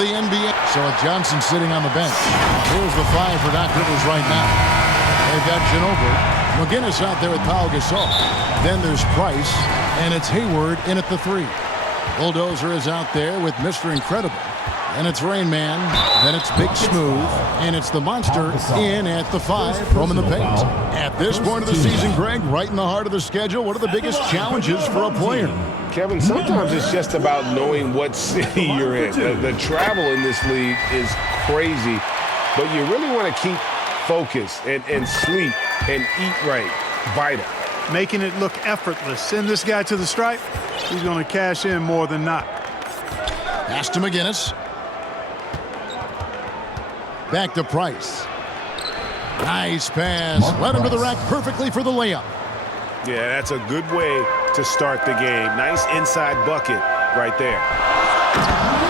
the NBA. So with Johnson sitting on the bench. Here's the 5 for Doc Rivers right now. They've got Ginobili. McGinnis out there with Pau Gasol. Then there's Price, and it's Hayward in at the 3. Bulldozer is out there with Mr. Incredible. And it's Rain Man, then it's Big Smooth, and it's the Monster in at the 5, roaming the paint. At this point of the season, Greg, right in the heart of the schedule, what are the biggest challenges for a player? Kevin, sometimes it's just about knowing what city you're in. The travel in this league is crazy, but you really want to keep focus and sleep and eat right. Vital. Making it look effortless. Send this guy to the stripe, he's going to cash in more than not. Pass to McGinnis. Back to Price. Nice pass. Led him to the rack perfectly for the layup. Yeah, that's a good way to start the game. Nice inside bucket right there.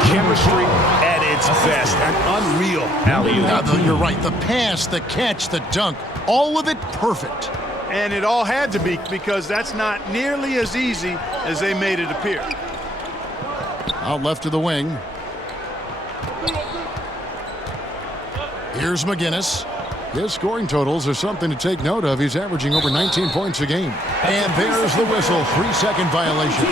Chemistry at its best. An unreal alley-oop. You're right. The pass, the catch, the dunk, all of it perfect. And it all had to be, because that's not nearly as easy as they made it appear. Out left to the wing. Here's McGinnis. His scoring totals are something to take note of. He's averaging over 19 points a game. And there's the whistle. 3-second violation.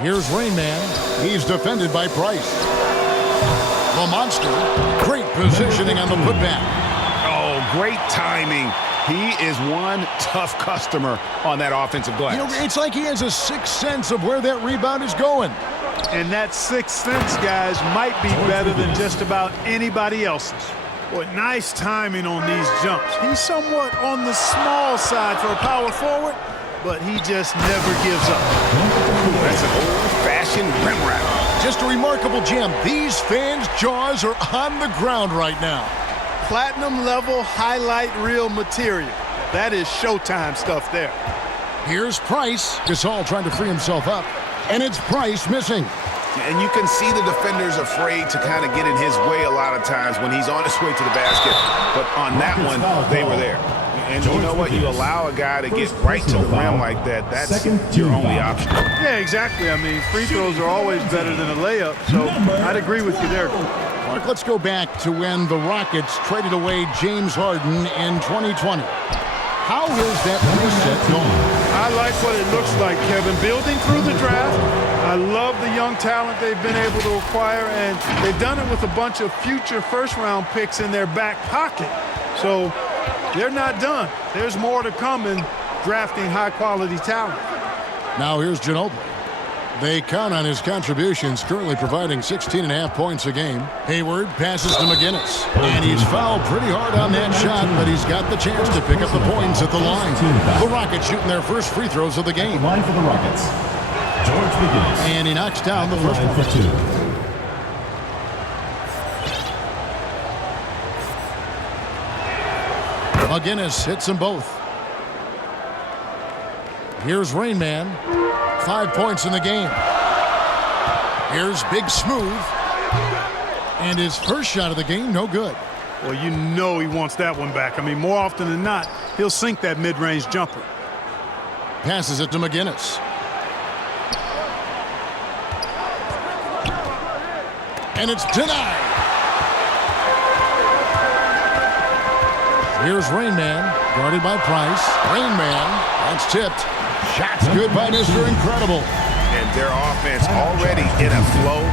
Here's Rain Man. He's defended by Price. The Monster. Great positioning on the putback. Oh, great timing. He is one tough customer on that offensive glass. You know, it's like he has a sixth sense of where that rebound is going. And that sixth sense, guys, might be better than just about anybody else's. Boy, nice timing on these jumps. He's somewhat on the small side for a power forward, but he just never gives up. That's an old-fashioned rim wrap. Just a remarkable jam. These fans' jaws are on the ground right now. Platinum level highlight reel material. That is Showtime stuff there. Here's Price. Gasol trying to free himself up. And it's Price missing. And you can see the defenders afraid to kind of get in his way a lot of times when he's on his way to the basket. But on that one, they were there. And you know what? You allow a guy to get right to the rim like that. That's your only option. Yeah, exactly. I mean, free throws are always better than a layup. So I'd agree with you there. Mark, let's go back to when the Rockets traded away James Harden in 2020. How is that reset going? I like what it looks like, Kevin. Building through the draft. I love the young talent they've been able to acquire, and they've done it with a bunch of future first-round picks in their back pocket. So they're not done. There's more to come in drafting high-quality talent. Now here's Ginobili. They count on his contributions, currently providing 16.5 points a game. Hayward passes to McGinnis, and he's fouled pretty hard on that shot, but he's got the chance to pick up the points at the line. The Rockets shooting their first free throws of the game. Line for the Rockets. George McGinnis. And he knocks down the first one. For 2. McGinnis hits them both. Here's Rain Man. 5 points in the game. Here's Big Smooth. And his first shot of the game, no good. Well, you know he wants that one back. I mean, more often than not, he'll sink that mid-range jumper. Passes it to McGinnis. And it's denied. Here's Rain Man, guarded by Price. Rain Man, that's tipped. Shots good by Mr. Incredible. And their offense already in a flow.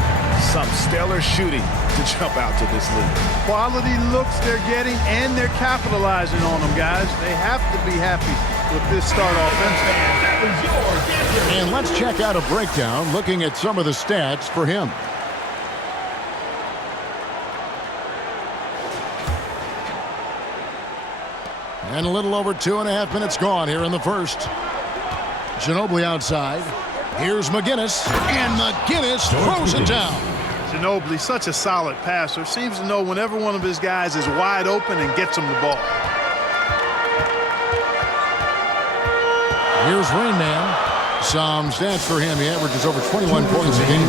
Some stellar shooting to jump out to this league. Quality looks they're getting, and they're capitalizing on them, guys. They have to be happy with this start offensively. And let's check out a breakdown looking at some of the stats for him. And a little over 2.5 minutes gone here in the first. Ginobili outside. Here's McGinnis, and McGinnis throws it down. Ginobili, such a solid passer, seems to know whenever one of his guys is wide open and gets him the ball. Here's Rain Man. Some stats for him. He averages over 21 points a game.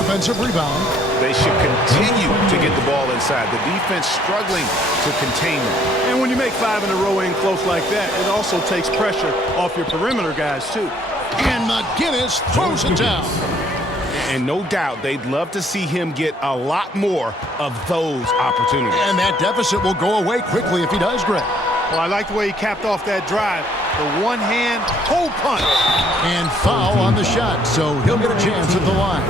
Offensive rebound. They should continue to get the ball inside. The defense struggling to contain them. And when you make 5 in a row in close like that, it also takes pressure off your perimeter guys, too. And McGinnis throws it down. And no doubt they'd love to see him get a lot more of those opportunities. And that deficit will go away quickly if he does, Greg. Well, I like the way he capped off that drive. The one-hand hole punch. And foul on the shot, so he'll get a chance at the line.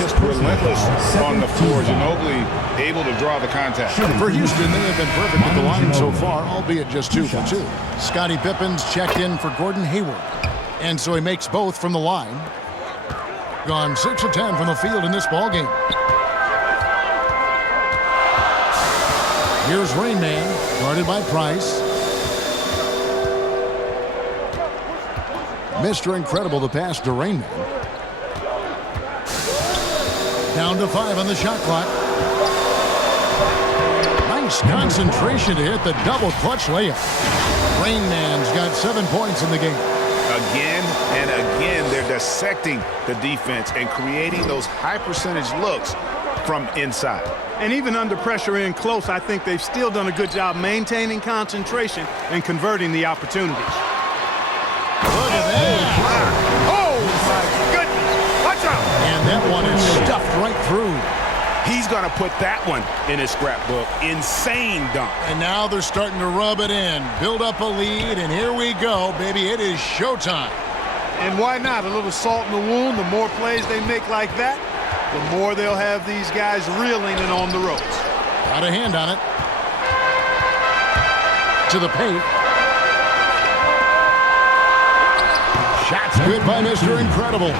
Just relentless on the floor. Ginobili able to draw the contact. For Houston, they have been perfect at the line so far, albeit just 2 for 2. Scottie Pippen's checked in for Gordon Hayward. And so he makes both from the line. Gone 6 of 10 from the field in this ball game. Here's Rain Man, guarded by Price. Mr. Incredible, the pass to Rain Man. Down to 5 on the shot clock. Nice concentration to hit the double clutch layup. Rain Man's got 7 points in the game. Again and again, they're dissecting the defense and creating those high percentage looks from inside. And even under pressure in close, I think they've still done a good job maintaining concentration and converting the opportunities. Look at that. Oh, my goodness. Watch out. And that one is stuffed right through. He's going to put that one in his scrapbook. Insane dunk. And now they're starting to rub it in, build up a lead, and here we go, baby. It is showtime. And why not? A little salt in the wound. The more plays they make like that, the more they'll have these guys reeling and on the ropes. Got a hand on it. To the paint. Shots good by Mr. Incredible.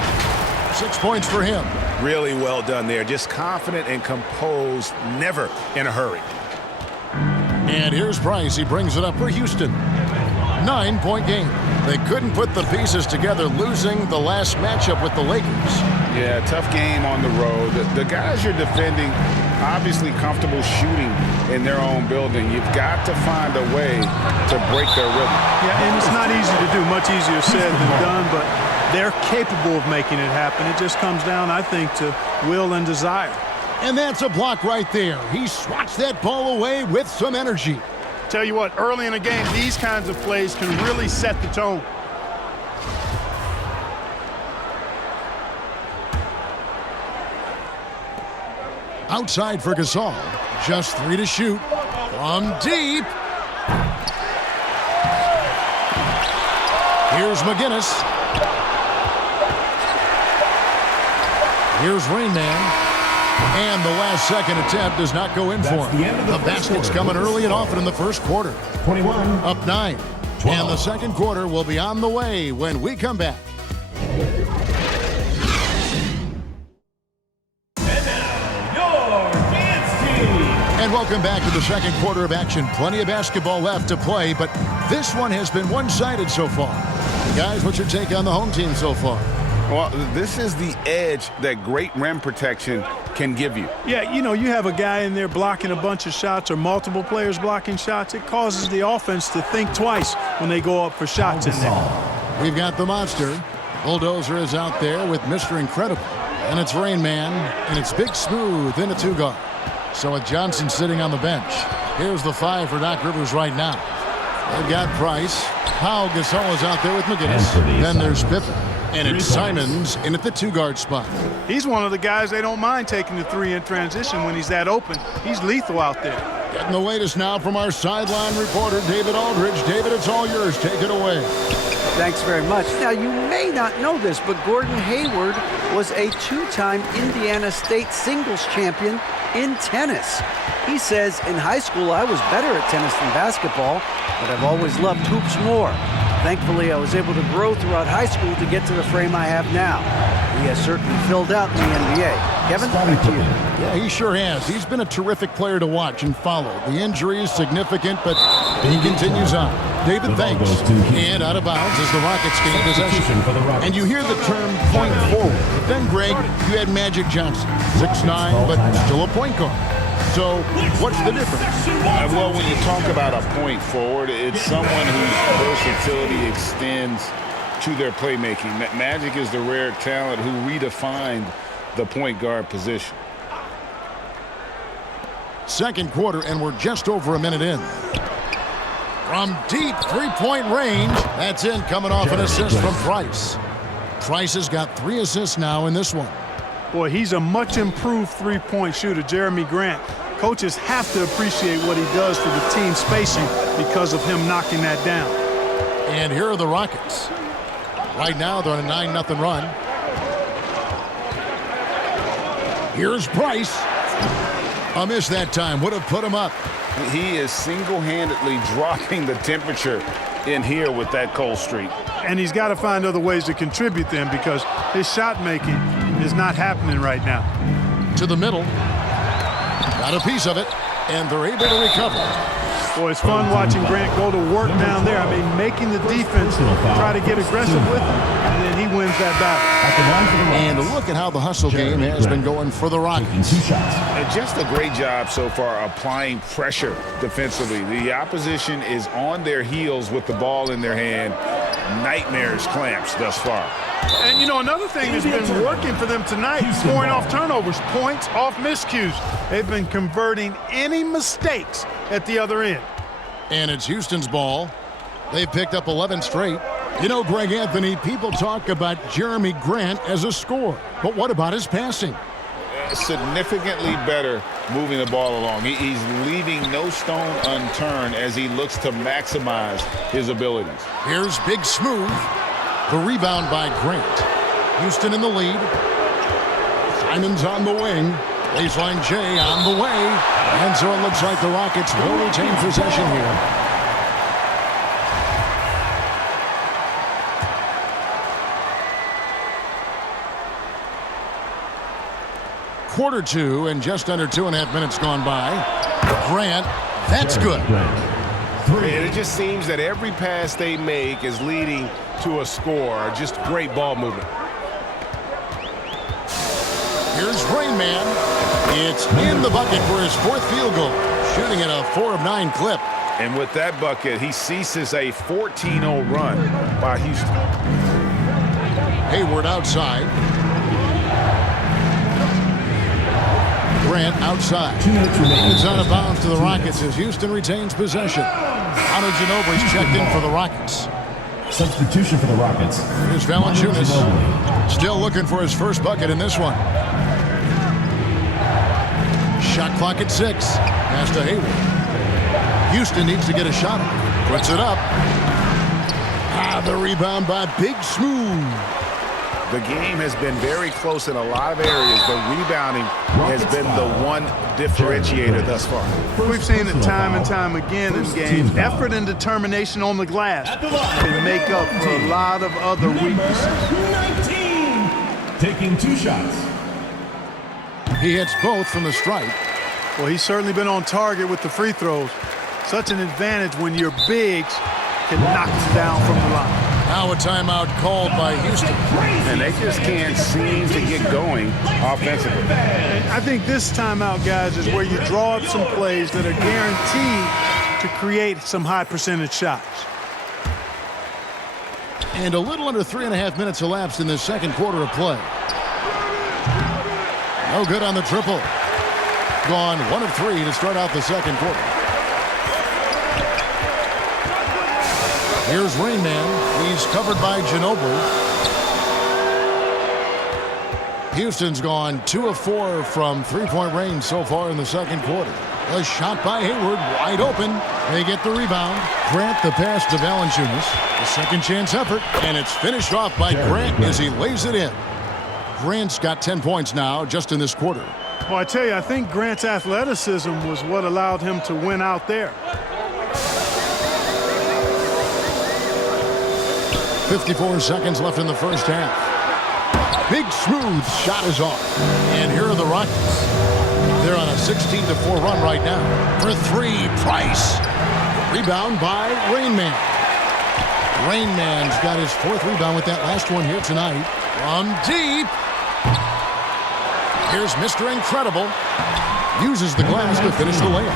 6 points for him. Really well done there. Just confident and composed, never in a hurry. And here's Price. He brings it up for Houston. 9-point game. They couldn't put the pieces together, losing the last matchup with the Lakers. Yeah, tough game on the road. The guys you're defending, obviously comfortable shooting in their own building. You've got to find a way to break their rhythm. Yeah, and it's not easy to do. Much easier said than done, but they're capable of making it happen. It just comes down, I think, to will and desire. And that's a block right there. He swats that ball away with some energy. Tell you what, early in a game, these kinds of plays can really set the tone. Outside for Gasol. Just 3 to shoot. From deep. Here's McGinnis. Here's Rain Man. And the last second attempt does not go in for him. The basket's coming early and often in the first quarter. 21. Up 9. 12. And the second quarter will be on the way when we come back. And welcome back to the second quarter of action. Plenty of basketball left to play, but this one has been one-sided so far. Guys, what's your take on the home team so far? Well, this is the edge that great rim protection can give you. Yeah, you know, you have a guy in there blocking a bunch of shots or multiple players blocking shots. It causes the offense to think twice when they go up for shots in there. We've got the monster. Bulldozer is out there with Mr. Incredible. And it's Rain Man, and it's Big Smooth in a 2-guard. So with Johnson sitting on the bench, here's the 5 for Doc Rivers right now. They've got Price. Pau Gasol is out there with McGinnis. Then there's Pippen. And it's Simons in at the 2-guard spot. He's one of the guys they don't mind taking the 3 in transition when he's that open. He's lethal out there. Getting the latest now from our sideline reporter, David Aldridge. David, it's all yours. Take it away. Thanks very much. Now, you may not know this, but Gordon Hayward was a 2-time Indiana State singles champion in tennis. He says, in high school, I was better at tennis than basketball, but I've always loved hoops more. Thankfully, I was able to grow throughout high school to get to the frame I have now. He has certainly filled out in the NBA. Kevin, back to you. Yeah, he sure has. He's been a terrific player to watch and follow. The injury is significant, but he continues on. David, thanks. And out of bounds as the Rockets gain possession. And you hear the term point forward. But then, Greg, you had Magic Johnson, 6'9", but still a point guard. So, what's the difference? Well, when you talk about a point forward, it's someone whose versatility extends to their playmaking. Magic is the rare talent who redefined the point guard position. Second quarter, and we're just over a minute in. From deep three-point range, that's in, coming off an assist from Price. Price has got 3 assists now in this one. Boy, he's a much improved three-point shooter, Jeremy Grant. Coaches have to appreciate what he does for the team spacing because of him knocking that down. And here are the Rockets. Right now, they're on a 9-0 run. Here's Price. A miss that time. Would have put him up. He is single-handedly dropping the temperature in here with that cold streak. And he's got to find other ways to contribute them because his shot making is not happening right now. To the middle. Got a piece of it, and they're able to recover. Boy, it's fun watching Grant go to work down there. I mean, making the defense try to get aggressive with him, and then he wins that battle. And look at how the hustle game has been going for the Rockets. And just a great job so far applying pressure defensively. The opposition is on their heels with the ball in their hand. Nightmarish clamps thus far. And, you know, another thing that's been working for them tonight, scoring off turnovers, points off miscues. They've been converting any mistakes at the other end. And it's Houston's ball. They've picked up 11 straight. You know, Greg Anthony, people talk about Jeremy Grant as a scorer. But what about his passing? Significantly better moving the ball along. He's leaving no stone unturned as he looks to maximize his abilities. Here's Big Smooth. The rebound by Grant. Houston in the lead. Simon's on the wing. Baseline J on the way. And so it looks like the Rockets will retain possession here. Quarter 2 and just under 2.5 minutes gone by. Grant, that's good. And it just seems that every pass they make is leading to a score. Just great ball movement. Here's Rain Man. It's in the bucket for his 4th field goal. Shooting at a 4 of 9 clip. And with that bucket, he ceases a 14-0 run by Houston. Hayward outside. Grant outside. It's out of bounds to the Rockets as Houston retains possession. Manu Ginobili's checked in for the Rockets. Substitution for the Rockets. Here's Valanciunas. Still looking for his first bucket in this one. Shot clock at 6. Pass to Hayward. Houston needs to get a shot. Puts it up. The rebound by Big Smooth. The game has been very close in a lot of areas, but rebounding has been the one differentiator thus far. We've seen it time and time again in games. Effort and determination on the glass can make up for a lot of other weaknesses. 19, taking 2 shots. He hits both from the stripe. Well, he's certainly been on target with the free throws. Such an advantage when your bigs can knock you down from the line. Now a timeout called by Houston. And they just can't seem to get going offensively. I think this timeout, guys, is where you draw up some plays that are guaranteed to create some high percentage shots. And a little under 3.5 minutes elapsed in this second quarter of play. No good on the triple. Gone 1 of 3 to start out the second quarter. Here's Rain Man. He's covered by Ginobili. Houston's gone 2 of 4 from three-point range so far in the second quarter. A shot by Hayward, wide open. They get the rebound. Grant the pass to Valanciunas. A second chance effort, and it's finished off by Grant as he lays it in. Grant's got 10 points now just in this quarter. Well, I tell you, I think Grant's athleticism was what allowed him to win out there. 54 seconds left in the first half. Big Smooth shot is off. And here are the Rockets. They're on a 16-4 run right now. For 3, Price. Rebound by Rain Man. Rain Man's got his 4th rebound with that last one here tonight. From deep. Here's Mr. Incredible. Uses the glass to finish the layup.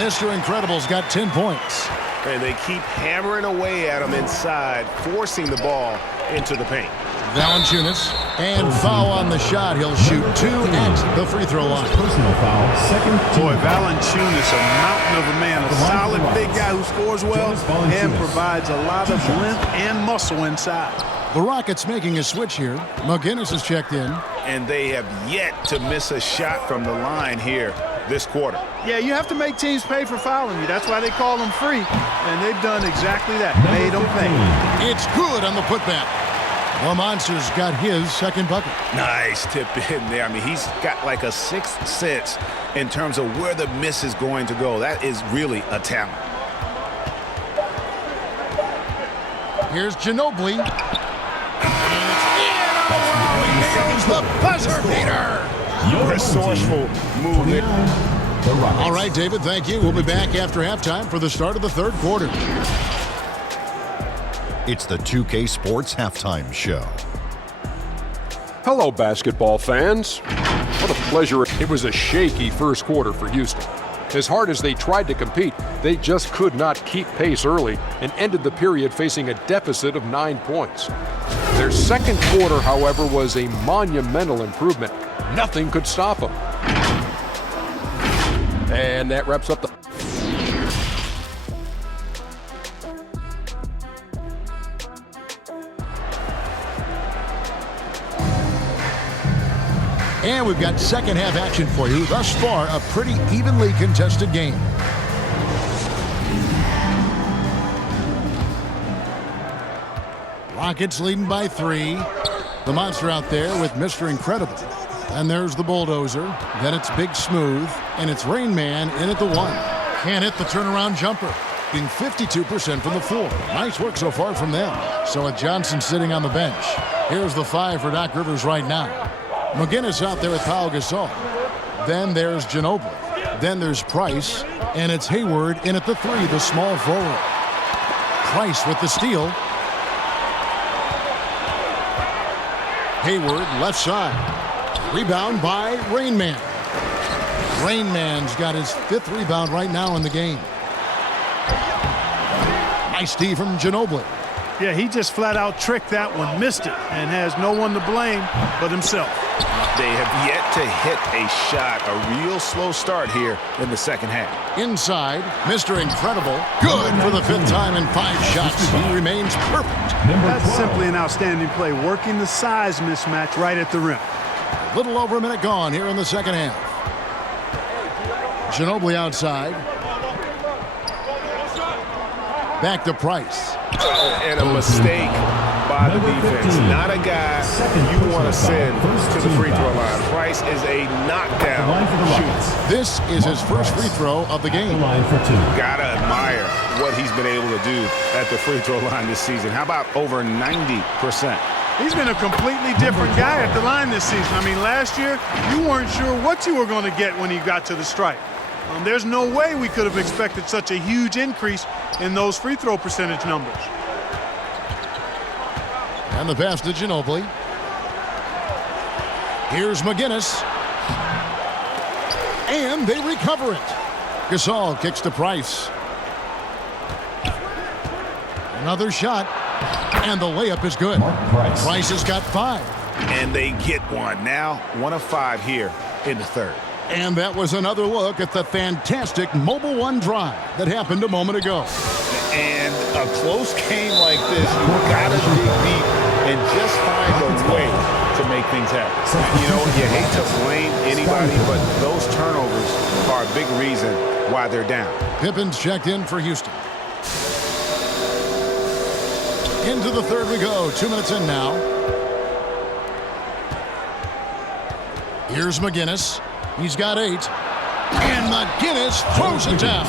Mr. Incredible's got 10 points. And they keep hammering away at him inside, forcing the ball into the paint. Valanciunas, and foul on the shot. He'll shoot 2 at the free throw line. Personal foul, second team. Boy, Valanciunas, a mountain of a man, a solid big guy who scores well and provides a lot of length and muscle inside. The Rockets making a switch here. McGinnis has checked in. And they have yet to miss a shot from the line here this quarter. Yeah, you have to make teams pay for fouling you. That's why they call them free. And they've done exactly that. Made them pay. It's good on the putback. The Monster's got his second bucket. Nice tip in there. I mean, he's got like a sixth sense in terms of where the miss is going to go. That is really a talent. Here's Ginobili. Here's the buzzer beater. Resourceful move there. All right, David, thank you. We'll be back after halftime for the start of the third quarter. It's the 2K Sports Halftime Show. Hello, basketball fans. What a pleasure. It was a shaky first quarter for Houston. As hard as they tried to compete, they just could not keep pace early and ended the period facing a deficit of 9 points. Their second quarter, however, was a monumental improvement. Nothing could stop them. And that wraps up the... And we've got second half action for you. Thus far, a pretty evenly contested game. Rockets leading by 3. The Monster out there with Mr. Incredible. And there's the Bulldozer. Then it's Big Smooth. And it's Rain Man in at the 1. Can't hit the turnaround jumper. Being 52% from the floor. Nice work so far from them. So with Johnson sitting on the bench. Here's the 5 for Doc Rivers right now. McGinnis out there with Pau Gasol. Then there's Ginobili. Then there's Price. And it's Hayward in at the 3, the small forward. Price with the steal. Hayward left side. Rebound by Rain Man. Rain Man's got his 5th rebound right now in the game. Nice D from Ginobili. Yeah, he just flat out tricked that one, missed it, and has no one to blame but himself. They have yet to hit a shot. A real slow start here in the second half. Inside, Mr. Incredible. Good for the 5th time in 5 shots. He remains perfect. That's simply an outstanding play, working the size mismatch right at the rim. A little over a minute gone here in the second half. Ginobili outside. Back to Price. And a mistake by the defense. Not a guy you want to send to the free throw line. Price is a knockdown shooter. This is his first free throw of the game. Gotta admire what he's been able to do at the free throw line this season. How about over 90%? He's been a completely different guy at the line this season. I mean, last year, you weren't sure what you were going to get when he got to the stripe. There's no way we could have expected such a huge increase in those free throw percentage numbers. And the pass to Ginobili. Here's McGinnis. And they recover it. Gasol kicks to Price. Another shot. And the layup is good. Price has got 5. And they get one. Now 1 of 5 here in the third. And that was another look at the fantastic Mobile One drive that happened a moment ago. And a close game like this, you gotta dig deep and just find a way to make things happen. You know, you hate to blame anybody, but those turnovers are a big reason why they're down. Pippen's checked in for Houston. Into the third we go. 2 minutes in now. Here's McGinnis. He's got 8. And McGinnis throws it down.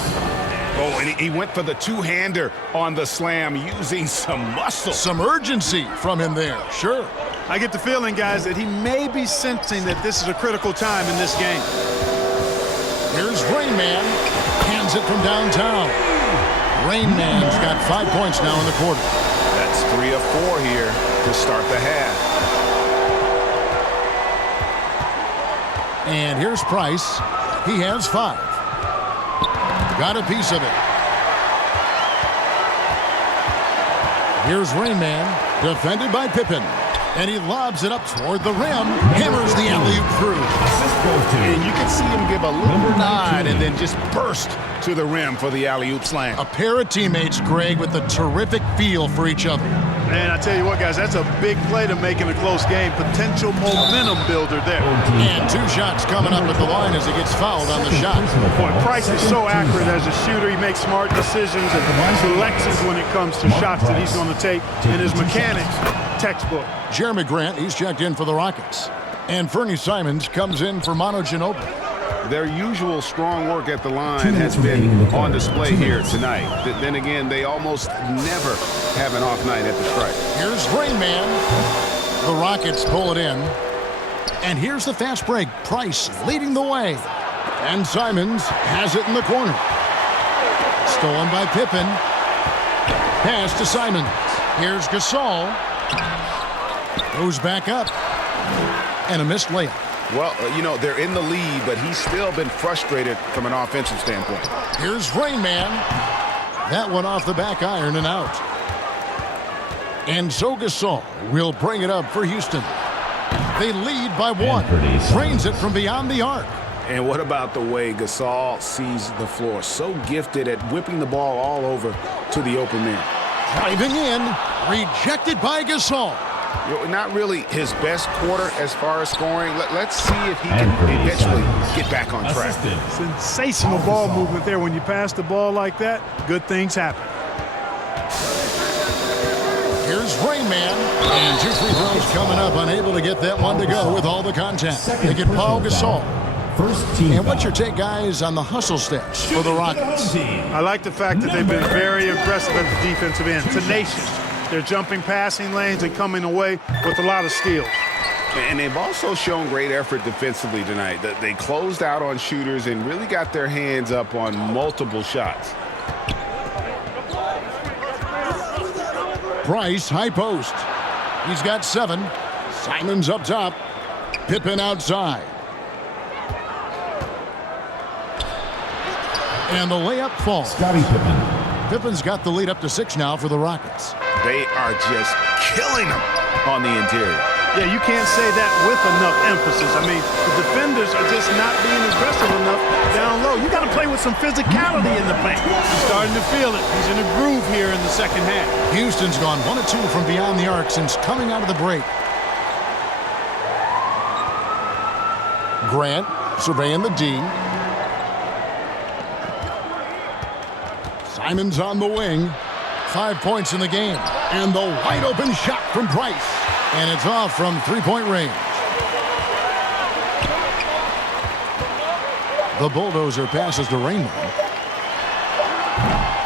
Oh, and he went for the two-hander on the slam using some muscle. Some urgency from him there. Sure. I get the feeling, guys, that he may be sensing that this is a critical time in this game. Here's Rain Man. Hands it from downtown. Rain Man's got 5 points now in the quarter. That's 3 of 4 here to start the half. And here's Price. He has 5. Got a piece of it. Here's Rain Man, defended by Pippen. And he lobs it up toward the rim, hammers the alley-oop through. And you can see him give a little nod and then just burst to the rim for the alley-oop slam. A pair of teammates, Greg, with a terrific feel for each other. Man, I tell you what, guys, that's a big play to make in a close game. Potential momentum builder there. And 2 shots coming up at the line as he gets fouled on the shot. Boy, Price is so accurate as a shooter. He makes smart decisions and selections when it comes to shots that he's going to take. And his mechanics, textbook. Jeremy Grant, he's checked in for the Rockets. And Fernie Simons comes in for Manu Ginobili. Their usual strong work at the line has been on display here tonight. Then again, they almost never have an off night at the stripe. Here's Rain Man. The Rockets pull it in. And here's the fast break. Price leading the way. And Simons has it in the corner. Stolen by Pippen. Pass to Simons. Here's Gasol. Goes back up. And a missed layup. Well, you know, they're in the lead, but he's still been frustrated from an offensive standpoint. Here's Rain Man. That one off the back iron and out. And so Gasol will bring it up for Houston. They lead by 1. Drains it from beyond the arc. And what about the way Gasol sees the floor? So gifted at whipping the ball all over to the open man. Driving in. Rejected by Gasol. Not really his best quarter as far as scoring. Let's see if he can eventually get back on track. Sensational ball movement there. When you pass the ball like that, good things happen. Here's Rain Man. And 2 free throws coming up. Unable to get that one to go with all the contact. They get Paul Gasol. And what's your take, guys, on the hustle stats for the Rockets? I like the fact that they've been very aggressive at the defensive end. Tenacious. They're jumping passing lanes and coming away with a lot of skills. And they've also shown great effort defensively tonight. They closed out on shooters and really got their hands up on multiple shots. Price, high post. He's got 7. Simons up top. Pippen outside. And the layup falls. Pippen's got the lead up to 6 now for the Rockets. They are just killing them on the interior. Yeah, you can't say that with enough emphasis. I mean, the defenders are just not being aggressive enough down low. You got to play with some physicality in the paint. He's starting to feel it. He's in a groove here in the second half. Houston's gone 1 of 2 from beyond the arc since coming out of the break. Grant surveying the D. Simons on the wing. 5 points in the game. And the wide open shot from Price. And it's off from 3-point range. The bulldozer passes to Rain Man.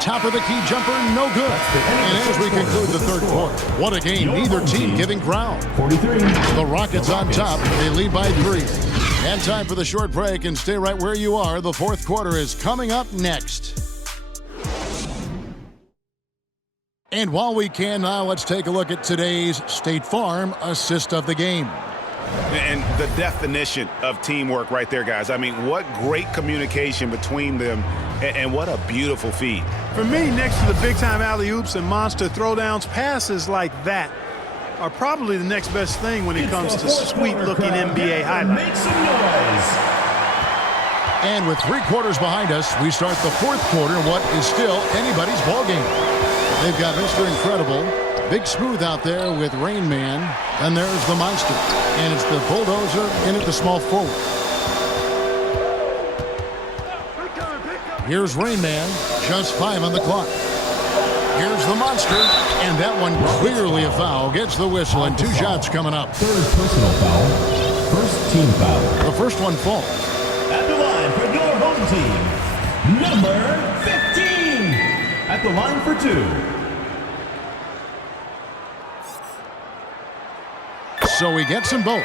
Top of the key jumper, no good. And as we conclude the third quarter, what a game. Neither team giving ground. 43. The Rockets on top. They lead by 3. And time for the short break, and stay right where you are. The fourth quarter is coming up next. And while we can now, let's take a look at today's State Farm assist of the game. And the definition of teamwork right there, guys. I mean, what great communication between them, and what a beautiful feed. For me, next to the big-time alley-oops and monster throwdowns, passes like that are probably the next best thing when it comes to sweet-looking NBA highlights. Make some noise. And with 3 quarters behind us, we start the fourth quarter, what is still anybody's ball game. They've got Mr. Incredible, Big Smooth out there with Rain Man, and there's the Monster. And it's the Bulldozer in at the small forward. Here's Rain Man, just 5 on the clock. Here's the Monster, and that one clearly a foul. Gets the whistle, and 2 shots coming up. Third personal foul. First team foul. The first one falls. At the line for your home team, number 15. At the line for 2. So he gets them both.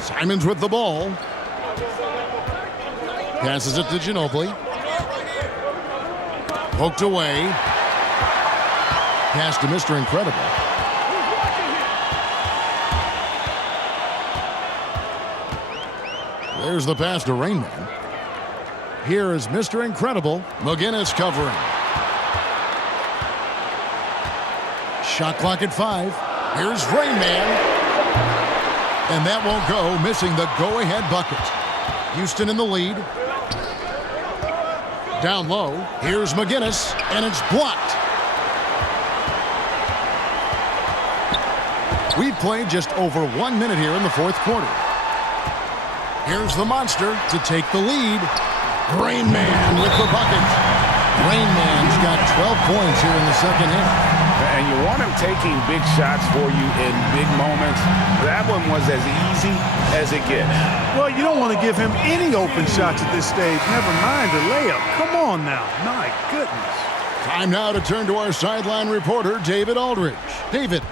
Simons with the ball. Passes it to Ginobili. Poked away. Pass to Mr. Incredible. There's the pass to Rain Man. Here is Mr. Incredible. McGinnis covering. Shot clock at 5. Here's Rain Man. And that won't go, missing the go-ahead bucket. Houston in the lead. Down low. Here's McGinnis, and it's blocked. We've played just over 1 minute here in the fourth quarter. Here's the monster to take the lead. Rain Man with the bucket. Rain Man's got 12 points here in the second half. And you want him taking big shots for you in big moments. That one was as easy as it gets. Well, you don't want to give him any open shots at this stage. Never mind a layup. Come on now. My goodness. Time now to turn to our sideline reporter, David Aldridge. David.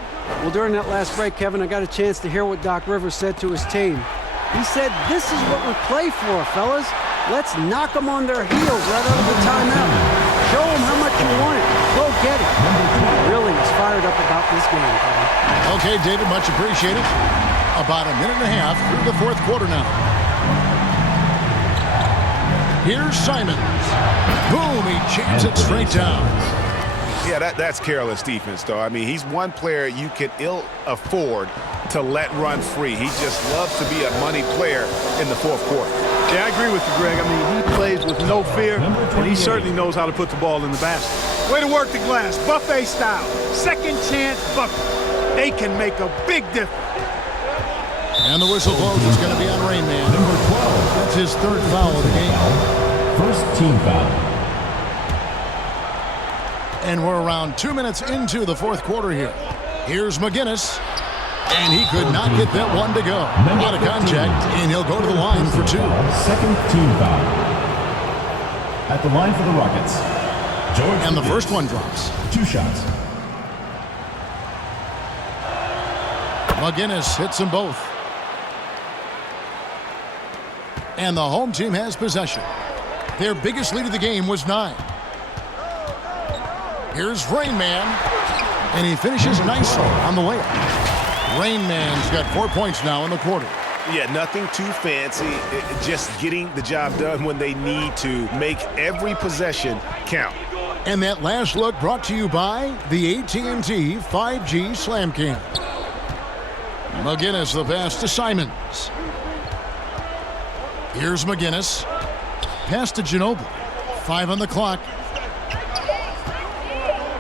Well, during that last break, Kevin, I got a chance to hear what Doc Rivers said to his team. He said, this is what we play for, fellas. Let's knock them on their heels right out of the timeout. Show them how much you want it. Go get it. He really is fired up about this game, Kevin. Okay, David, much appreciated. About a minute and a half through the fourth quarter now. Here's Simons. Boom, he jams it straight down. Yeah, that's careless defense, though. I mean, he's one player you can ill afford to let run free. He just loves to be a money player in the fourth quarter. Yeah, I agree with you, Greg. I mean, he plays with no fear, and he certainly knows how to put the ball in the basket. Way to work the glass, buffet style. Second chance bucket. They can make a big difference. And the whistle blows. It's going to be on Rain Man. Number 12. That's his third foul of the game. First team foul. And we're around 2 minutes into the fourth quarter here. Here's McGinnis. And he could not get that one to go. Out of contact, and he'll go to the line for 2. Second team foul. At the line for the Rockets. George And the McGinnis. first one drops. 2 shots. McGinnis hits them both. And the home team has possession. Their biggest lead of the game was 9. Here's Rain Man. And he finishes nicely on the layup. Rain Man's got 4 points now in the quarter. Yeah, nothing too fancy. Just getting the job done when they need to. Make every possession count. And that last look brought to you by the AT&T 5G Slam Cam. McGinnis the pass to Simons. Here's McGinnis. Pass to Ginobili. 5 on the clock.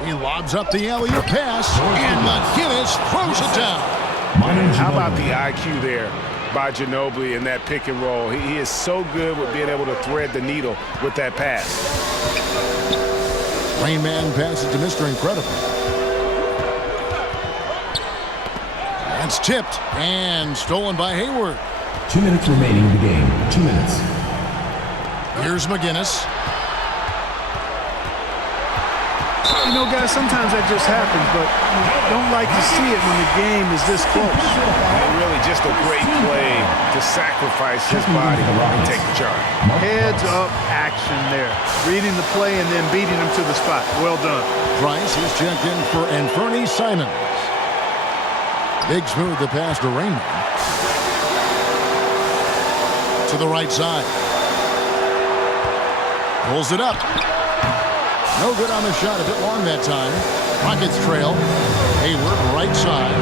He lobs up the alley-oop pass, and McGinnis throws it down. How about the IQ there by Ginobili in that pick and roll? He is so good with being able to thread the needle with that pass. Rain Man passes to Mr. Incredible. That's tipped and stolen by Hayward. 2 minutes remaining in the game. 2 minutes. Here's McGinnis. You know, guys, sometimes that just happens, but you don't like to see it when the game is this close. And really just a great play to sacrifice his body and take the charge. Heads up action there. Reading the play and then beating him to the spot. Well done. Price is checked in for Anthony Simons. Big smooth the pass to Rain Man. To the right side. Pulls it up. No good on the shot, a bit long that time. Rockets trail. Hayward, right side.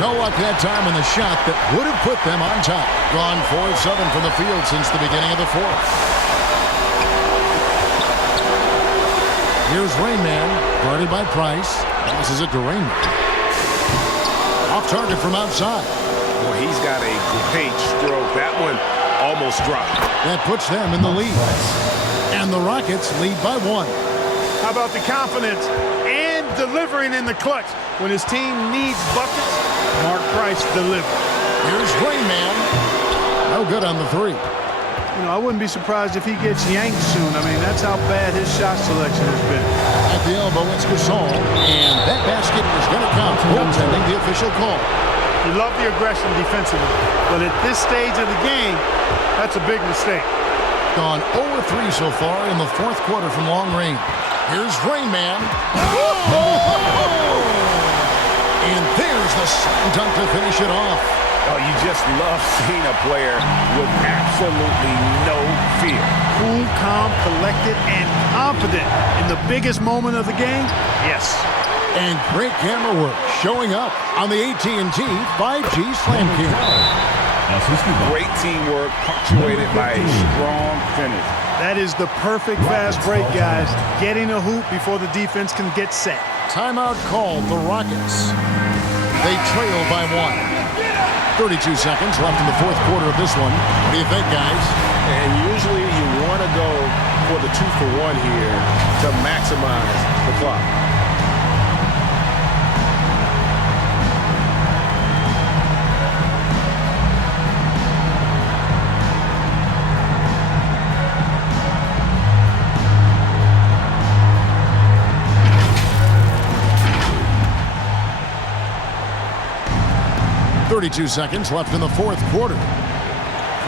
No luck that time in the shot that would have put them on top. Gone 4 of 7 from the field since the beginning of the fourth. Here's Rain Man, guarded by Price. Passes it to Rain Man. Off target from outside. Well, he's got a great stroke. That one almost dropped. That puts them in the lead. And the Rockets lead by 1. How about the confidence and delivering in the clutch? When his team needs buckets, Mark Price delivers. Here's Rain Man. No good on the 3. You know, I wouldn't be surprised if he gets yanked soon. I mean, that's how bad his shot selection has been. At the elbow, it's Gasol. And that basket is going to count. Goaltending the official call. You love the aggression defensively, but at this stage of the game, that's a big mistake. Gone 0-3 so far in the fourth quarter from long range. Here's Rain Man. And there's the slam dunk to finish it off. Oh, you just love seeing a player with absolutely no fear. Cool, calm, collected, and confident in the biggest moment of the game. Yes. And great camera work showing up on the AT&T 5G Slam Cam. Great teamwork punctuated by a strong finish. That is the perfect fast break, guys. Getting a hoop before the defense can get set. Timeout called the Rockets. They trail by 1. 32 seconds left in the fourth quarter of this one. What do you think, guys? And usually you want to go for the 2-for-1 here to maximize the clock. .32 seconds left in the fourth quarter.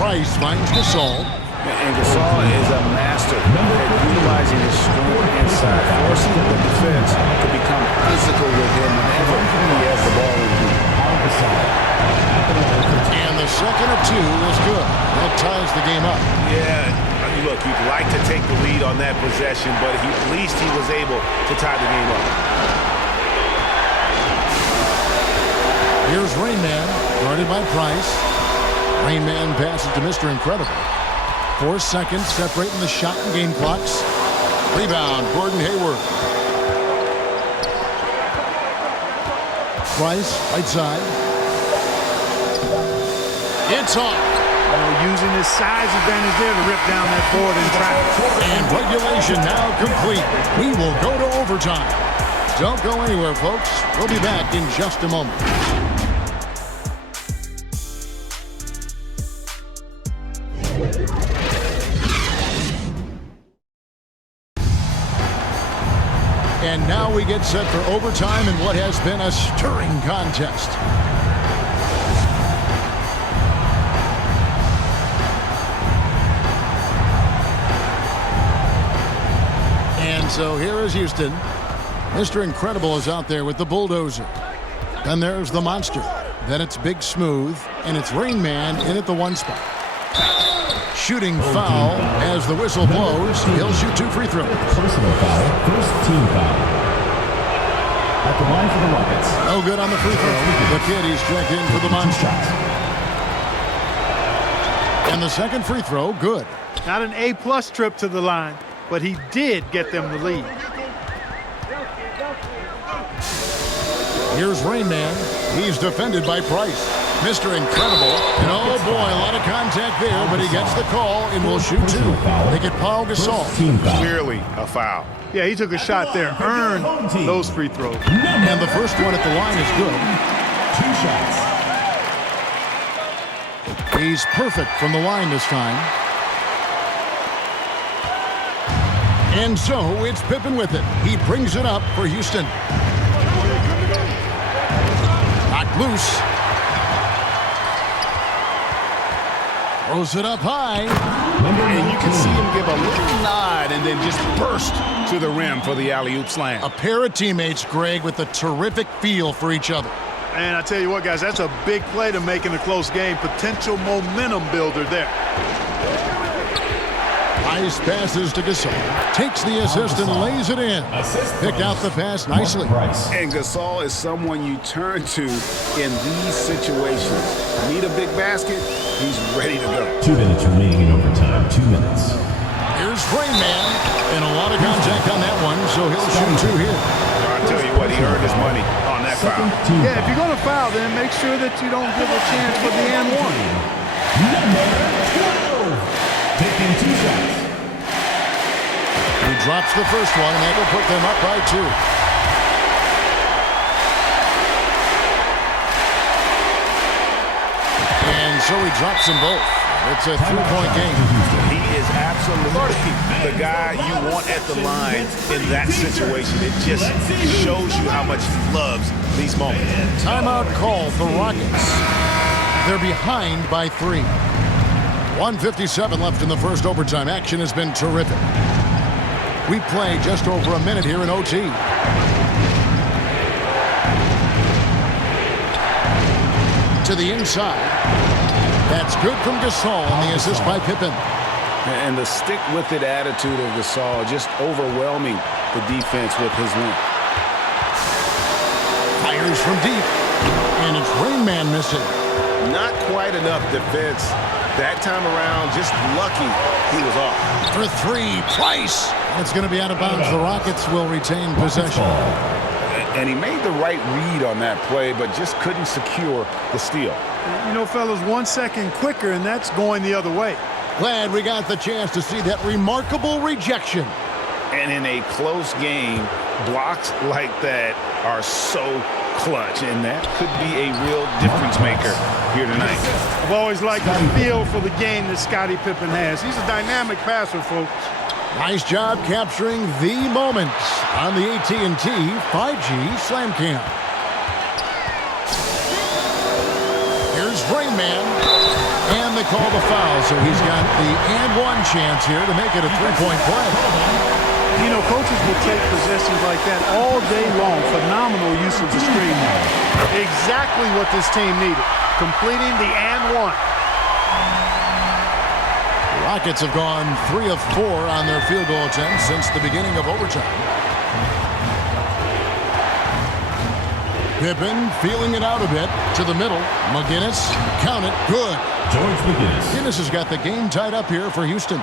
Price finds Gasol. And Gasol is a master at utilizing his strength inside, forcing the defense to become physical with him whenever he has the ball in the And the second of 2 is good. That ties the game up. Yeah, look, you'd like to take the lead on that possession, but at least he was able to tie the game up. Here's Rain Man, guarded by Price. Rain Man passes to Mr. Incredible. 4 seconds separating the shot and game clocks. Rebound, Gordon Hayward. Price, right side. It's off. Using his size advantage there to rip down that board in traffic. And regulation now complete. We will go to overtime. Don't go anywhere, folks. We'll be back in just a moment. And now we get set for overtime in what has been a stirring contest. And so here is Houston. Mr. Incredible is out there with the bulldozer. Then there's the monster. Then it's Big Smooth. And it's Rain Man in at the 1 spot. Shooting foul as the whistle blows. He'll shoot 2 free throws. Personal foul, first team foul. At the line for the Rockets. No good on the free throw. The kid, he's checked in for the monster. And the second free throw, good. Not an A-plus trip to the line, but he did get them the lead. Here's Rain Man. He's defended by Price. Mr. Incredible. And oh boy, a lot of contact there, but he gets the call and will shoot 2. They get Paul Gasol. Clearly a foul. Yeah, he took a shot there, earned those free throws. And the first one at the line is good. 2 shots. He's perfect from the line this time. And so it's Pippen with it. He brings it up for Houston. Knocked loose. Throws it up high. And you can see him give a little nod and then just burst to the rim for the alley-oop slam. A pair of teammates, Greg, with a terrific feel for each other. And I tell you what, guys, that's a big play to make in a close game. Potential momentum builder there. Nice passes to Gasol. Takes the assist and lays it in. Picked out the pass nicely. And Gasol is someone you turn to in these situations. Need a big basket? He's ready to go. 2 minutes remaining in overtime. 2 minutes. Here's Rain Man. And a lot of contact on that one, so he'll shoot 2 here. I'll tell you what, he earned his money on that foul. Yeah, if you're going to foul, then make sure that you don't give a chance for the and 1. Number 12. Taking 2 shots. He drops the first one, and that will put them up by 2. And so he drops them both. It's a 3-point game. He is absolutely the guy you want at the line in that situation. It just shows you how much he loves these moments. Timeout call for Rockets. They're behind by 3. 1:57 left in the first overtime. Action has been terrific. We play just over a minute here in OT. to the inside. That's good from Gasol on the assist by Pippen. And the stick-with-it attitude of Gasol just overwhelming the defense with his length. Fires from deep, and it's Rain Man missing. Not quite enough defense that time around. Just lucky he was off. For three, Price. And it's going to be out of bounds. The Rockets will retain possession. And he made the right read on that play, but just couldn't secure the steal. You know, fellas, 1 second quicker, and that's going the other way. Glad we got the chance to see that remarkable rejection. And in a close game, blocks like that are so clutch, and that could be a real difference maker here tonight. I've always liked the feel for the game that Scottie Pippen has. He's a dynamic passer, folks. Nice job capturing the moments on the AT&T 5G Slam Cam. Here's Rain Man, and they call the foul, so he's got the and-one chance here to make it a three-point play. You know, coaches will take possessions like that all day long. Phenomenal use of the screen. Exactly what this team needed, completing the and-one. The Rockets have gone 3 of 4 on their field goal attempts since the beginning of overtime. Pippen feeling it out a bit to the middle. McGinnis, count it, good. George McGinnis. McGinnis has got the game tied up here for Houston.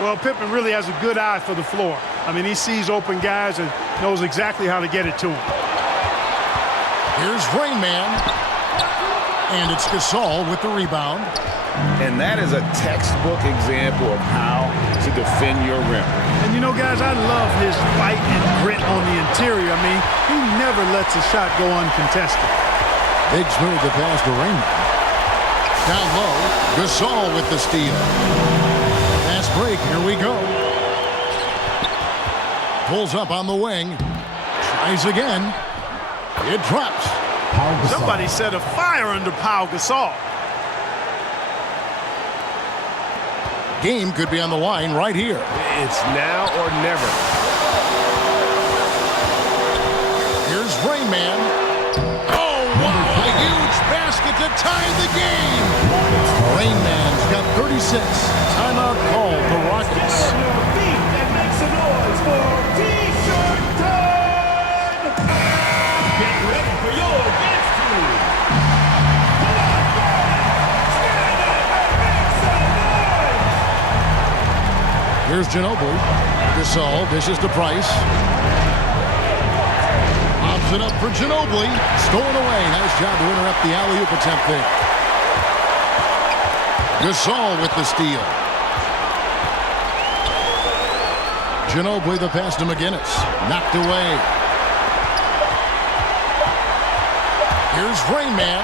Well, Pippen really has a good eye for the floor. I mean, he sees open guys and knows exactly how to get it to him. Here's Rain Man. And it's Gasol with the rebound. And that is a textbook example of how to defend your rim. And you know, guys, I love his fight and grit on the interior. I mean, he never lets a shot go uncontested. Big smooth to pass to Rain Man. Down low, Gasol with the steal. Fast break, here we go. Pulls up on the wing. Tries again. It drops. Somebody set a fire under Pau Gasol. Game could be on the line right here. It's now or never. Here's Rain Man. Oh, wow, a huge basket to tie the game. Rain Man's got 36. Timeout called the Rockets. Get ready for your dance crew. Here's Ginobili. Gasol dishes to Price. Lobs it up for Ginobili. Stolen away. Nice job to interrupt the alley-oop attempt there. Gasol with the steal. Ginobili the pass to McGinnis. Knocked away. Here's Rain Man.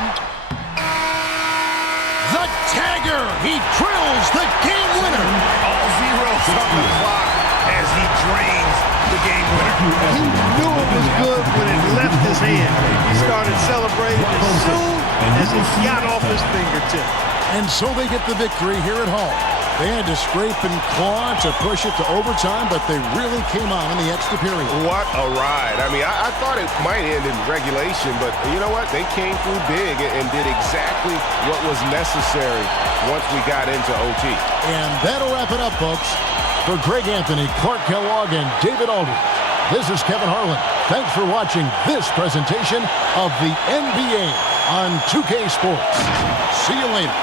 The tagger. He drills the game winner. All zeros on the clock as he drains the game winner. He knew it was good when it left his hand. He started celebrating as soon as it got off his fingertip. And so they get the victory here at home. They had to scrape and claw to push it to overtime, but they really came on in the extra period. What a ride. I mean, I thought it might end in regulation, but you know what? They came through big and did exactly what was necessary once we got into OT. And that'll wrap it up, folks. For Greg Anthony, Clark Kellogg, and David Aldridge, this is Kevin Harlan. Thanks for watching this presentation of the NBA on 2K Sports. See you later.